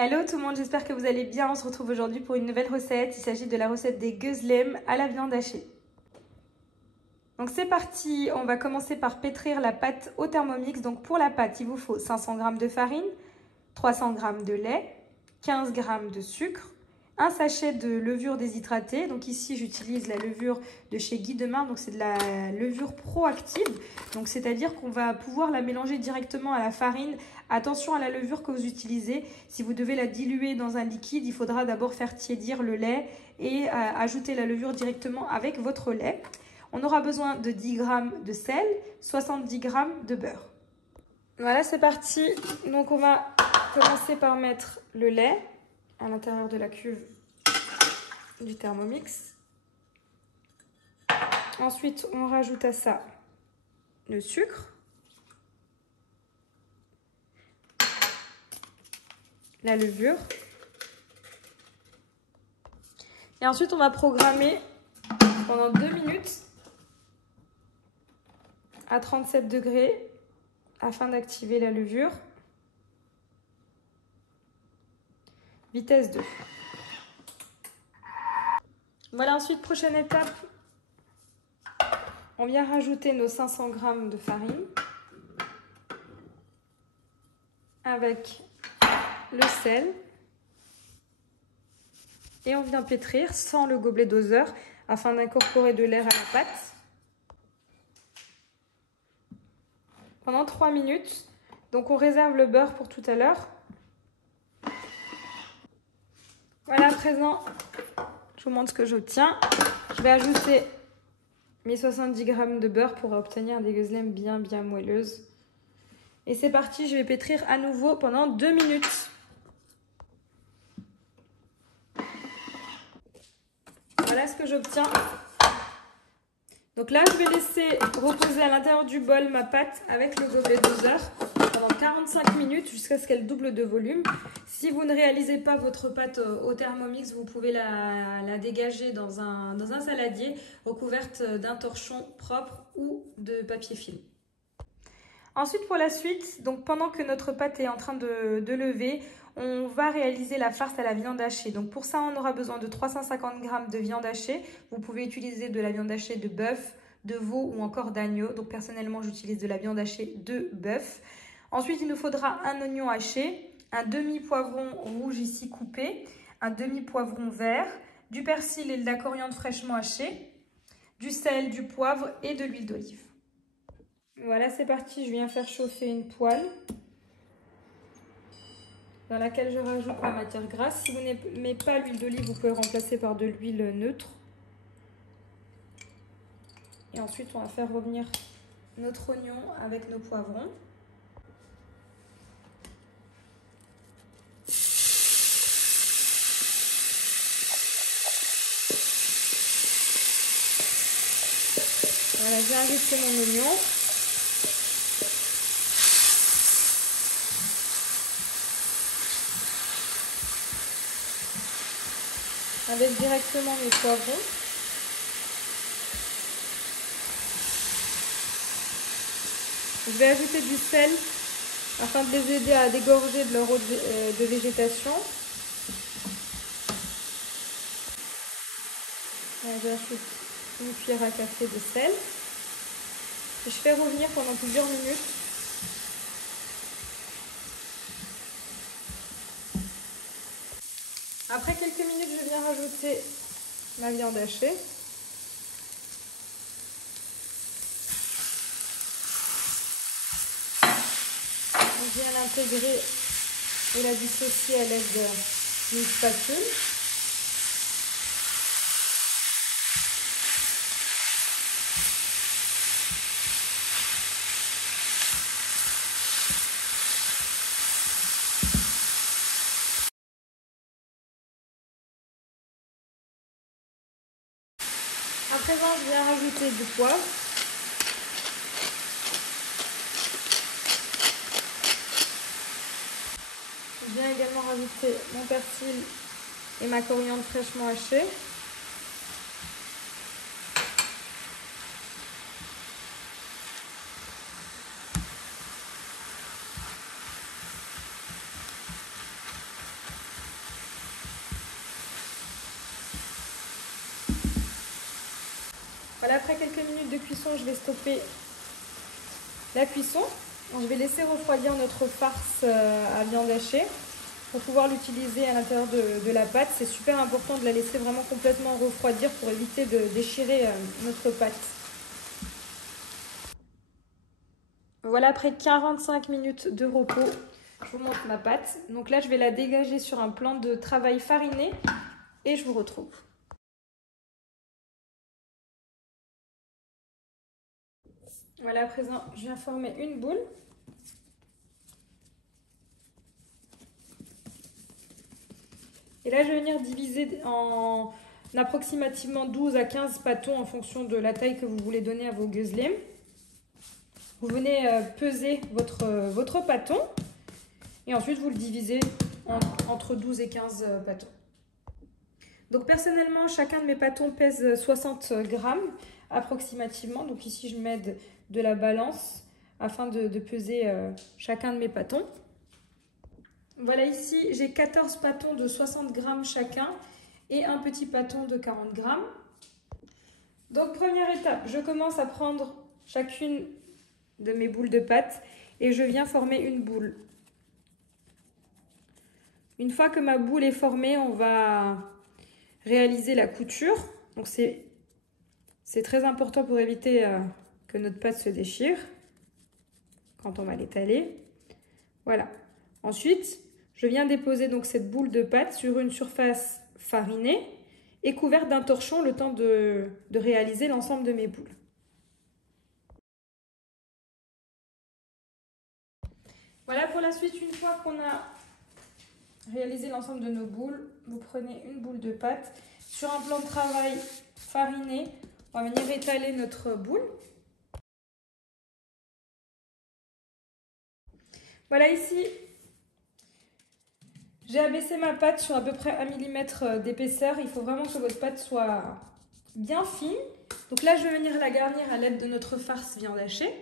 Hello tout le monde, j'espère que vous allez bien. On se retrouve aujourd'hui pour une nouvelle recette. Il s'agit de la recette des gözlem à la viande hachée. Donc c'est parti, on va commencer par pétrir la pâte au Thermomix. Donc pour la pâte, il vous faut 500 g de farine, 300 g de lait, 15 g de sucre, un sachet de levure déshydratée. Donc ici j'utilise la levure de chez Guy Demain, donc c'est de la levure proactive. Donc c'est-à-dire qu'on va pouvoir la mélanger directement à la farine. Attention à la levure que vous utilisez. Si vous devez la diluer dans un liquide, il faudra d'abord faire tiédir le lait et ajouter la levure directement avec votre lait. On aura besoin de 10 g de sel, 70 g de beurre. Voilà, c'est parti. Donc on va commencer par mettre le lait à l'intérieur de la cuve du Thermomix. Ensuite, on rajoute à ça le sucre, la levure. Et ensuite, on va programmer pendant 2 minutes à 37 degrés afin d'activer la levure. Vitesse 2. Voilà, ensuite, prochaine étape, on vient rajouter nos 500 g de farine avec le sel et on vient pétrir sans le gobelet doseur afin d'incorporer de l'air à la pâte pendant 3 minutes. Donc on réserve le beurre pour tout à l'heure. Voilà, à présent, je vous montre ce que j'obtiens. Je vais ajouter mes 70 g de beurre pour obtenir des gözlem bien moelleuses. Et c'est parti, je vais pétrir à nouveau pendant 2 minutes. Voilà ce que j'obtiens. Donc là, je vais laisser reposer à l'intérieur du bol ma pâte avec le gobelet doseur pendant 45 minutes jusqu'à ce qu'elle double de volume. Si vous ne réalisez pas votre pâte au Thermomix, vous pouvez la dégager dans un saladier recouverte d'un torchon propre ou de papier film. Ensuite, pour la suite, donc pendant que notre pâte est en train de lever, on va réaliser la farce à la viande hachée. Donc pour ça, on aura besoin de 350 g de viande hachée. Vous pouvez utiliser de la viande hachée de bœuf, de veau ou encore d'agneau. Donc personnellement, j'utilise de la viande hachée de bœuf. Ensuite, il nous faudra un oignon haché, un demi-poivron rouge ici coupé, un demi-poivron vert, du persil et de la coriandre fraîchement hachée, du sel, du poivre et de l'huile d'olive. Voilà, c'est parti, je viens faire chauffer une poêle dans laquelle je rajoute ma matière grasse. Si vous n'aimez pas l'huile d'olive, vous pouvez remplacer par de l'huile neutre. Et ensuite, on va faire revenir notre oignon avec nos poivrons. Voilà, j'ai ajouté mon oignon. Avec directement mes poivrons. Je vais ajouter du sel afin de les aider à dégorger de leur eau de végétation. J'ajoute une cuillère à café de sel. Et je fais revenir pendant plusieurs minutes. Après quelques minutes, je viens rajouter ma viande hachée. Je viens l'intégrer et la dissocier à l'aide d'une spatule. À présent, je viens rajouter du poivre. Je viens également rajouter mon persil et ma coriandre fraîchement hachée. Voilà, après quelques minutes de cuisson, je vais stopper la cuisson. Donc, je vais laisser refroidir notre farce à viande hachée pour pouvoir l'utiliser à l'intérieur de la pâte. C'est super important de la laisser vraiment complètement refroidir pour éviter de déchirer notre pâte. Voilà, après 45 minutes de repos, je vous montre ma pâte. Donc là, je vais la dégager sur un plan de travail fariné et je vous retrouve. Voilà, à présent, je viens former une boule. Et là, je vais venir diviser en approximativement 12 à 15 pâtons en fonction de la taille que vous voulez donner à vos göslems. Vous venez peser votre pâton et ensuite vous le divisez entre 12 et 15 pâtons. Donc personnellement, chacun de mes pâtons pèse 60 grammes approximativement. Donc ici, je mets de la balance afin de peser chacun de mes pâtons. Voilà, ici, j'ai 14 pâtons de 60 grammes chacun et un petit pâton de 40 grammes. Donc première étape, je commence à prendre chacune de mes boules de pâte et je viens former une boule. Une fois que ma boule est formée, on va réaliser la couture. Donc c'est très important pour éviter que notre pâte se déchire quand on va l'étaler. Voilà. Ensuite, je viens déposer donc cette boule de pâte sur une surface farinée et couverte d'un torchon le temps de réaliser l'ensemble de mes boules. Voilà pour la suite, une fois qu'on a réalisé l'ensemble de nos boules, vous prenez une boule de pâte. Sur un plan de travail fariné, on va venir étaler notre boule. Voilà ici, j'ai abaissé ma pâte sur à peu près 1 mm d'épaisseur. Il faut vraiment que votre pâte soit bien fine. Donc là, je vais venir la garnir à l'aide de notre farce viande hachée.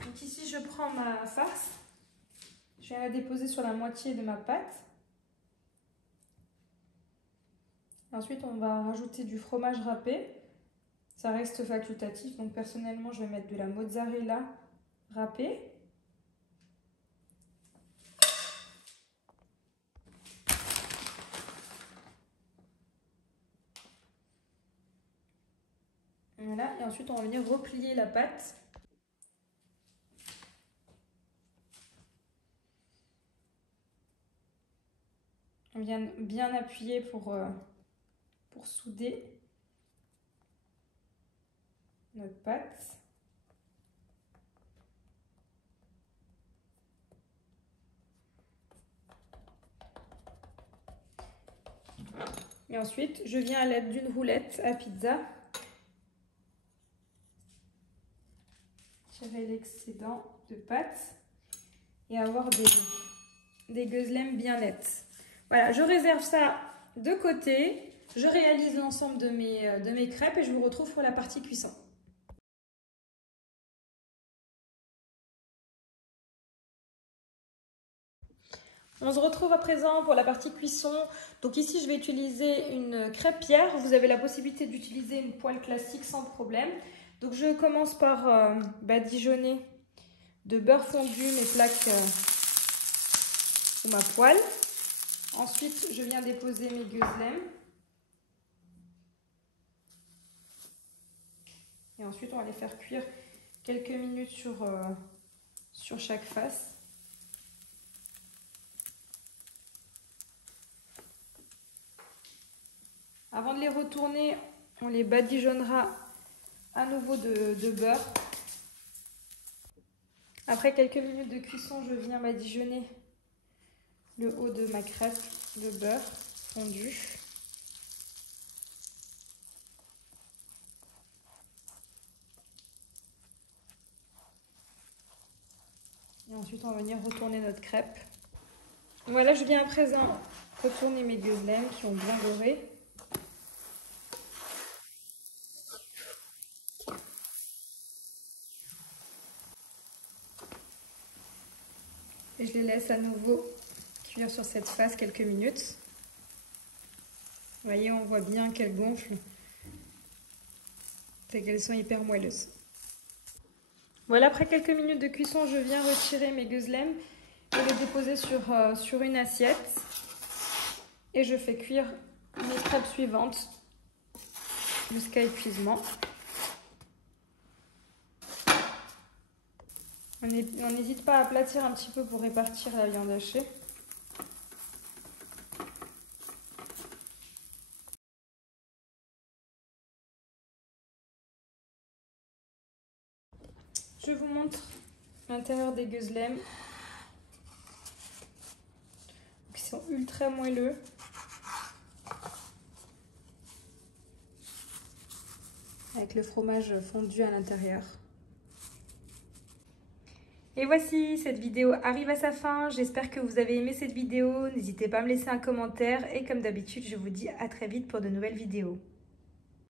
Donc ici, je prends ma farce. Je viens la déposer sur la moitié de ma pâte. Ensuite, on va rajouter du fromage râpé. Ça reste facultatif, donc personnellement, je vais mettre de la mozzarella râpée. Voilà, et ensuite, on va venir replier la pâte. On vient bien appuyer pour souder notre pâte. Et ensuite, je viens à l'aide d'une roulette à pizza tirer l'excédent de pâte et avoir des göslems bien nets. Voilà, je réserve ça de côté. Je réalise l'ensemble de mes crêpes et je vous retrouve pour la partie cuisson. On se retrouve à présent pour la partie cuisson. Donc ici, je vais utiliser une crêpière. Vous avez la possibilité d'utiliser une poêle classique sans problème. Donc je commence par badigeonner de beurre fondu mes plaques ou ma poêle. Ensuite, je viens déposer mes göslems. Et ensuite, on va les faire cuire quelques minutes sur chaque face. Avant de les retourner, on les badigeonnera à nouveau de beurre. Après quelques minutes de cuisson, je viens badigeonner le haut de ma crêpe de beurre fondu. Et ensuite, on va venir retourner notre crêpe. Voilà, je viens à présent retourner mes göslems qui ont bien doré. Et je les laisse à nouveau cuire sur cette face quelques minutes. Vous voyez, on voit bien qu'elles gonflent c'est qu'elles sont hyper moelleuses. Voilà, après quelques minutes de cuisson, je viens retirer mes guzlem et les déposer sur une assiette. Et je fais cuire mes crêpes suivantes jusqu'à épuisement. On n'hésite pas à aplatir un petit peu pour répartir la viande hachée. Je vous montre l'intérieur des guzlem. Ils sont ultra moelleux. Avec le fromage fondu à l'intérieur. Et voici, cette vidéo arrive à sa fin. J'espère que vous avez aimé cette vidéo. N'hésitez pas à me laisser un commentaire. Et comme d'habitude, je vous dis à très vite pour de nouvelles vidéos.